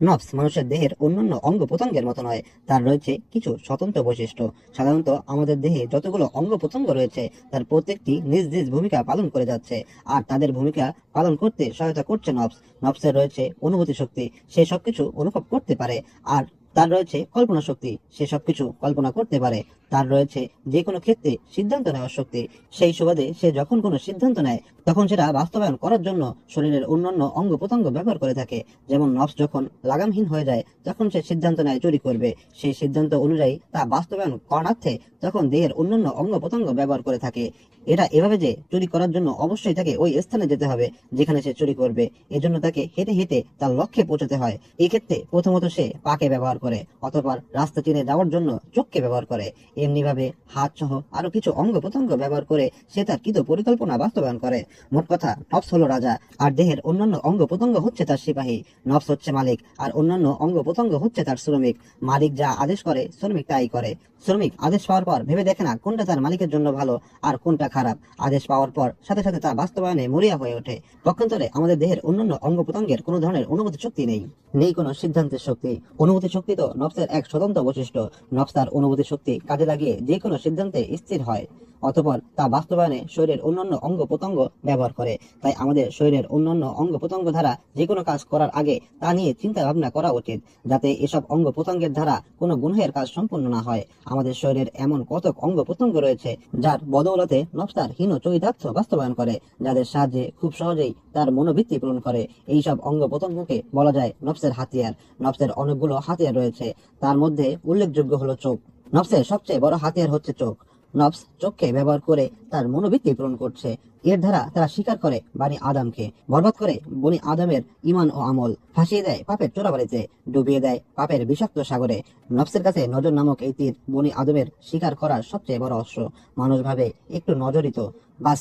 নফস মানুষের দেহের অন্যান্য অঙ্গ প্রত্যঙ্গের মতো নয়, তার রয়েছে কিছু স্বতন্ত্র বৈশিষ্ট্য। সাধারণত আমাদের দেহে যতগুলো অঙ্গ প্রত্যঙ্গ রয়েছে তার প্রত্যেকটি নিজ নিজ ভূমিকা পালন করে যাচ্ছে, আর তাদের ভূমিকা পালন করতে সহায়তা করছে নফস। নফসের রয়েছে অনুভূতি শক্তি, সে সবকিছু অনুভব করতে পারে। আর তার রয়েছে কল্পনা শক্তি, সে সবকিছু কল্পনা করতে পারে। তার রয়েছে যে কোনো ক্ষেত্রে সিদ্ধান্ত নেওয়ার শক্তি, সেই সুবাদে সে যখন কোনো সিদ্ধান্ত নেয় তখন সেটা বাস্তবায়ন করার জন্য শরীরের অন্যান্য অঙ্গ প্রত্যঙ্গ ব্যবহার করে থাকে। যেমন নফস যখন লাগামহীন হয়ে যায় তখন সে সিদ্ধান্ত নেয় চুরি করবে, সেই সিদ্ধান্ত অনুযায়ী তা বাস্তবায়ন করার্থে তখন দেহের অন্যান্য অঙ্গ প্রত্যঙ্গ ব্যবহার করে থাকে। এটা এভাবে যে চুরি করার জন্য অবশ্যই তাকে ওই স্থানে যেতে হবে যেখানে সে চুরি করবে, এজন্য তাকে হেঁটে হেঁটে তার লক্ষ্যে পৌঁছাতে হয়। এই ক্ষেত্রে প্রথমত সে পাকে ব্যবহার করে, অতঃপর রাস্তা চিনে যাওয়ার জন্য চোখকে ব্যবহার করে। এমনি ভাবে হাত সহ আরো কিছু অঙ্গ প্রত্যঙ্গ ব্যবহার করে সে তার কৃত পরিকল্পনা বাস্তবায়ন করে। মোট কথা, নফস হলো রাজা আর দেহের অন্যান্য অঙ্গ প্রত্যঙ্গ হচ্ছে তার সিপাহী। নফস হচ্ছে মালিক আর অন্যান্য অঙ্গ প্রত্যঙ্গ হচ্ছে তার শ্রমিক। মালিক যা আদেশ করে শ্রমিক তাই করে। শ্রমিক আদেশ পাওয়ার পর ভেবে দেখে না কোনটা তার মালিকের জন্য ভালো আর কোনটা খারাপ। আদেশ পাওয়ার পর সাথে সাথে তা বাস্তবায়নে মরিয়া হয়ে ওঠে। পক্ষান্তরে আমাদের দেহের অন্যান্য অঙ্গ প্রত্যঙ্গের কোনো ধরনের অনুভূতি শক্তি নেই, নেই কোনো সিদ্ধান্তের শক্তি। অনুভূতি শক্তি তো নফসের এক স্বতন্ত্র বৈশিষ্ট্য। নফস তার অনুভূতি শক্তি কাজে লাগিয়ে যে কোনো সিদ্ধান্তে স্থির হয়, অতঃপর তা বাস্তবায়নে শরীরের অন্যান্য অঙ্গ প্রত্যঙ্গ ব্যবহার করে। তাই আমাদের শরীরের অন্যান্য অঙ্গ প্রত্যঙ্গ দ্বারা যে কোনো কাজ করার আগে তা নিয়ে চিন্তা ভাবনা করা উচিত, যাতে এসব অঙ্গ প্রত্যঙ্গের দ্বারা কোনো গুনাহের কাজ সম্পূর্ণ না হয়। আমাদের শরীরের এমন কতক অঙ্গ প্রত্যঙ্গ রয়েছে যার বদৌলতে নফস তার হীন চরিতার্থ বাস্তবায়ন করে, যাদের সাহায্যে খুব সহজেই তার মনোবৃত্তি পূরণ করে। এইসব অঙ্গ প্রত্যঙ্গকে বলা যায় নফসের হাতিয়ার। নফসের অনেকগুলো হাতিয়ার রয়েছে, তার মধ্যে উল্লেখযোগ্য হলো চোখ। নফসের সবচেয়ে বড় হাতিয়ার হচ্ছে চোখ। নফস চোখকে ব্যবহার করে তার মনোবৃত্তি পূরণ করছে। এর দ্বারা তারা স্বীকার করে বানি আদমকে, বরবাদ করে বনি আদমের ইমান ও আমল, ফাঁসিয়ে দেয় পাপের চোরাবাড়িতে, ডুবিয়ে দেয় পাপের বিষাক্ত সাগরে। নফসের কাছে নজর নামক এই তীর বনি আদমের স্বীকার করার সবচেয়ে বড় অস্ত্র। মানুষ ভাবে একটু নজরিত বাস,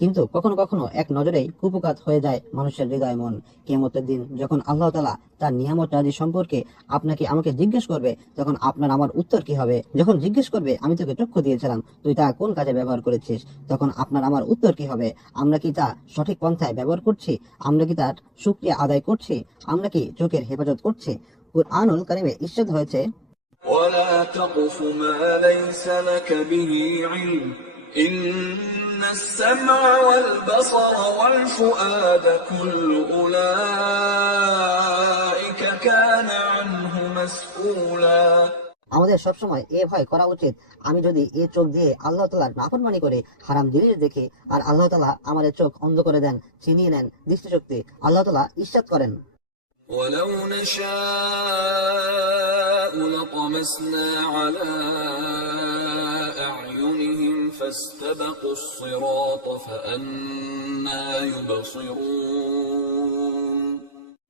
কিন্তু কখনো কখনো এক নজরেই কুপকাত হয়ে যায় মানুষের হৃদয় মন। কিয়ামতের দিন যখন আল্লাহ তাআলা তার নিয়ামত রাজি সম্পর্কে আপনাকে আমাকে জিজ্ঞেস করবে, তখন আপনার আমার উত্তর কি হবে? যখন জিজ্ঞেস করবে আমি তোকে চক্ষু দিয়েছিলাম, তুই তা কোন কাজে ব্যবহার করেছিস, তখন আপনার আমার উত্তর কি হবে? আমরা কি তা সঠিক পন্থায় ব্যবহার করছি? আমরা কি তার শুকরিয়া আদায় করছি? আমরা কি চোখের হেফাজত করছি? কুরআনুল কারীমে ইরশাদ হয়েছে, ولا تقف ما ليس لك به علم إن السمع والبصر والفؤاد كل أولئك كان عنه مسؤولا। আমাদের সবসময় এ ভয় করা উচিত, আমি যদি এ চোখ দিয়ে আল্লাহ তাআলার নাফরমানি করে হারাম জিনিস দেখি আর আল্লাহ তাআলা আমার এ চোখ অন্ধ করে দেন, ছিনিয়ে নেন দৃষ্টিশক্তি। আল্লাহ তাআলা ইরশাদ করেন, ولو نشاء لطمسنا على أعينهم فاستبقوا الصراط فأنى يبصرون।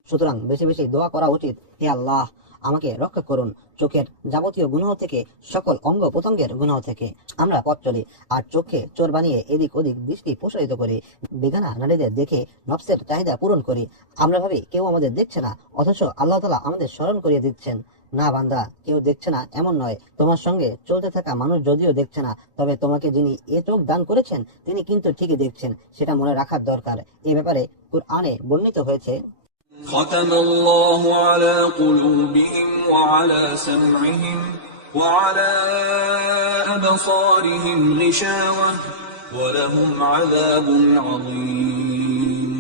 সুতরাং বেশি বেশি দোয়া করা উচিত, হে আল্লাহ আমাকে রক্ষা করুন চোখের যাবতীয় গুনাহ থেকে, সকল অঙ্গ প্রত্যঙ্গের গুনাহ থেকে। আমরা পথ চলি আর চোখকে চোর বানিয়ে এদিক ওদিক দৃষ্টি প্রসারিত করি, বেগানা নারীদের দেখে নফসের চাহিদা পূরণ করি। আমরা ভাবি কেউ আমাদের দেখছে না, অথচ আল্লাহ তাআলা আমাদের স্মরণ করিয়ে দিচ্ছেন, না বান্দা, কেউ দেখছে না এমন নয়। তোমার সঙ্গে চলতে থাকা মানুষ যদিও দেখছে না, তবে তোমাকে যিনি এ চোখ দান করেছেন তিনি কিন্তু ঠিকই দেখছেন, সেটা মনে রাখার দরকার। এ ব্যাপারে কুরআনে বর্ণিত হয়েছে, ختم الله على قلوبهم وعلى سمعهم وعلى أبصارهم غشاوة ولهم عذاب عظيم।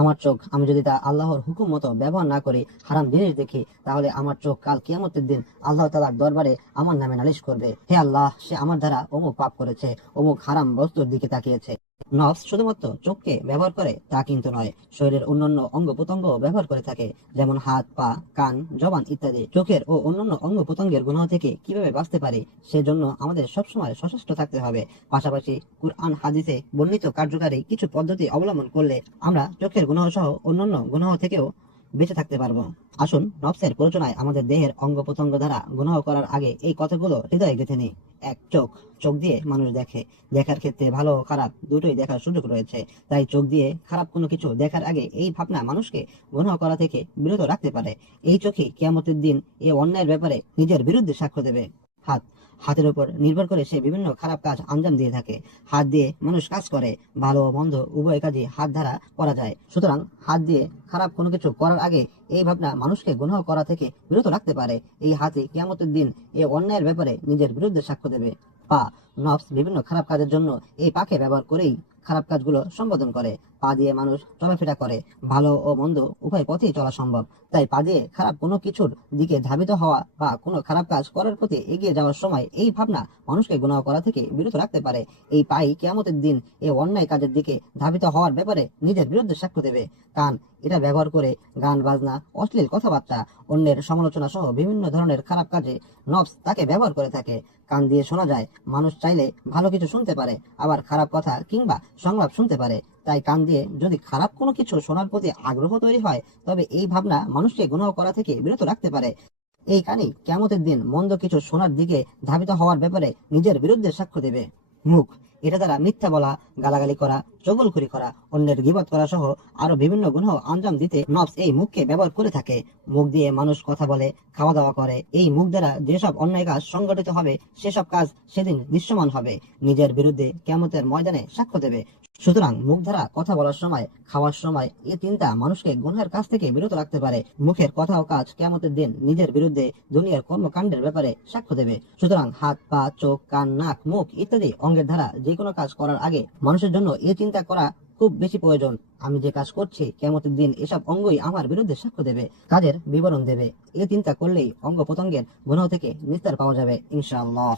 আমার চোখ, আমি যদি তা আল্লাহর হুকুম মতো ব্যবহার না করি, হারাম জিনিস দেখি, তাহলে আমার চোখ কাল কিয়ামতের দিন আল্লাহ তাআলার দরবারে আমার নামে নালিশ করবে, হে আল্লাহ, সে আমার দ্বারা অমুক পাপ করেছে, অমুক হারাম বস্তুর দিকে তাকিয়েছে। নফস শুধুমাত্র চোখকে ব্যবহার করে তা কিন্তু নয়, শরীরের অন্যান্য অঙ্গ প্রত্যঙ্গ ব্যবহার করে থাকে, যেমন হাত, পা, কান, জবান ইত্যাদি। চোখের ও অন্যান্য অঙ্গ প্রত্যঙ্গের গুনাহ থেকে কিভাবে বাঁচতে পারি সেজন্য আমাদের সবসময় সচেষ্ট থাকতে হবে। পাশাপাশি কুরআন হাদিসে বর্ণিত কার্যকারী কিছু পদ্ধতি অবলম্বন করলে আমরা চোখের গুনাহ সহ অন্যান্য গুনাহ থেকেও বেঁচে থাকতে পারবো। আসুন নফসের প্ররোচনায় আমাদের দেহের অঙ্গ প্রত্যঙ্গ দ্বারা গুনাহ করার আগে এই কথাগুলো হৃদয়ে গেঁথে নিই। এক, চোখ। চোখ দিয়ে মানুষ দেখে, দেখার ক্ষেত্রে ভালো ও খারাপ দুটোই দেখার সুযোগ রয়েছে। তাই চোখ দিয়ে খারাপ কোনো কিছু দেখার আগে এই ভাবনা মানুষকে গুনাহ করা থেকে বিরত রাখতে পারে। এই চোখই কিয়ামতের দিন এ অন্যায়ের ব্যাপারে নিজের বিরুদ্ধে সাক্ষ্য দেবে। হাত, হাতের উপর নির্ভর করে সে বিভিন্ন খারাপ কাজ আঞ্জাম দিয়ে থাকে। হাত দিয়ে মানুষ কাজ করে, ভালো ও মন্দ উভয় কাজই হাত দ্বারা করা যায়। সুতরাং হাত দিয়ে খারাপ কোনো কিছু করার আগে এই ভাবনা মানুষকে গুনাহ করা থেকে বিরত রাখতে পারে। এই হাতই কিয়ামতের দিন এই অন্যায়ের ব্যাপারে নিজের বিরুদ্ধে সাক্ষ্য দেবে। পা, নফস বিভিন্ন খারাপ কাজের জন্য এই পাকে ব্যবহার করেই খারাপ কাজগুলো সম্পাদন করে। পা দিয়ে মানুষ চলাফেরা করে, ভালো ও মন্দ উভয় পথেই চলা সম্ভব। তাই পা দিয়ে খারাপ কোনো কিছুর দিকে ধাবিত হওয়া বা কোনো খারাপ কাজ করার প্রতি এগিয়ে যাওয়ার সময় এই ভাবনা মানুষকে গুনাহ করা থেকে বিরত রাখতে পারে। এই পাই কিয়ামতের দিন এই অন্যায় কাজের দিকে ধাবিত হওয়ার ব্যাপারে নিজের বিরুদ্ধে সাক্ষ্য দেবে। কান, এটা ব্যবহার করে গান বাজনা, অশ্লীল কথাবার্তা, অন্যের সমালোচনা সহ বিভিন্ন ধরনের খারাপ কাজে নফস তাকে ব্যবহার করে থাকে। কান দিয়ে শোনা যায়, মানুষ চাইলে ভালো কিছু শুনতে পারে, আবার খারাপ কথা কিংবা সংলাপ শুনতে পারে। তাই কান দিয়ে যদি খারাপ কোনো কিছু শোনার প্রতি আগ্রহ তৈরি হয়, তবে এই ভাবনা মানুষকে গুনাহ করা থেকে বিরত রাখতে পারে। এই কানই কিয়ামতের দিন মন্দ কিছু শোনার দিকে ধাবিত হওয়ার ব্যাপারে নিজের বিরুদ্ধে সাক্ষ্য দেবে। মুখ, এটা দ্বারা মিথ্যা বলা, গালাগালি করা, চগলখড়ি করা, অন্যের গীবত করা সহ আরো বিভিন্ন গুনাহ আঞ্জাম দিতে নফস এই মুখকে ব্যবহার করে থাকে। মুখ দিয়ে মানুষ কথা বলে, খাওয়া দাওয়া করে। এই মুখ দ্বারা যেসব অন্যায় কাজ সংগঠিত হবে সেসব কাজ সেদিন দৃশ্যমান হবে, নিজের বিরুদ্ধে কিয়ামতের ময়দানে সাক্ষ্য দেবে। সুতরাং মুখ দ্বারা কথা বলার সময়, খাওয়ার সময় এই চিন্তা মানুষকে গুনাহের কাজ থেকে বিরত রাখতে পারে। মুখের কথা ও কাজ কিয়ামতের দিন নিজের বিরুদ্ধে দুনিয়ার কর্মকাণ্ডের ব্যাপারে সাক্ষ্য দেবে। সুতরাং হাত, পা, চোখ, কান, নাক, মুখ ইত্যাদি অঙ্গের দ্বারা যে কোনো কাজ করার আগে মানুষের জন্য এই চিন্তা করা খুব বেশি প্রয়োজন। আমি যে কাজ করছি কিয়ামতের দিন এসব অঙ্গই আমার বিরুদ্ধে সাক্ষ্য দেবে, কাজের বিবরণ দেবে। এই চিন্তা করলেই অঙ্গ প্রত্যঙ্গের গুনাহ থেকে নিস্তার পাওয়া যাবে ইনশাআল্লাহ।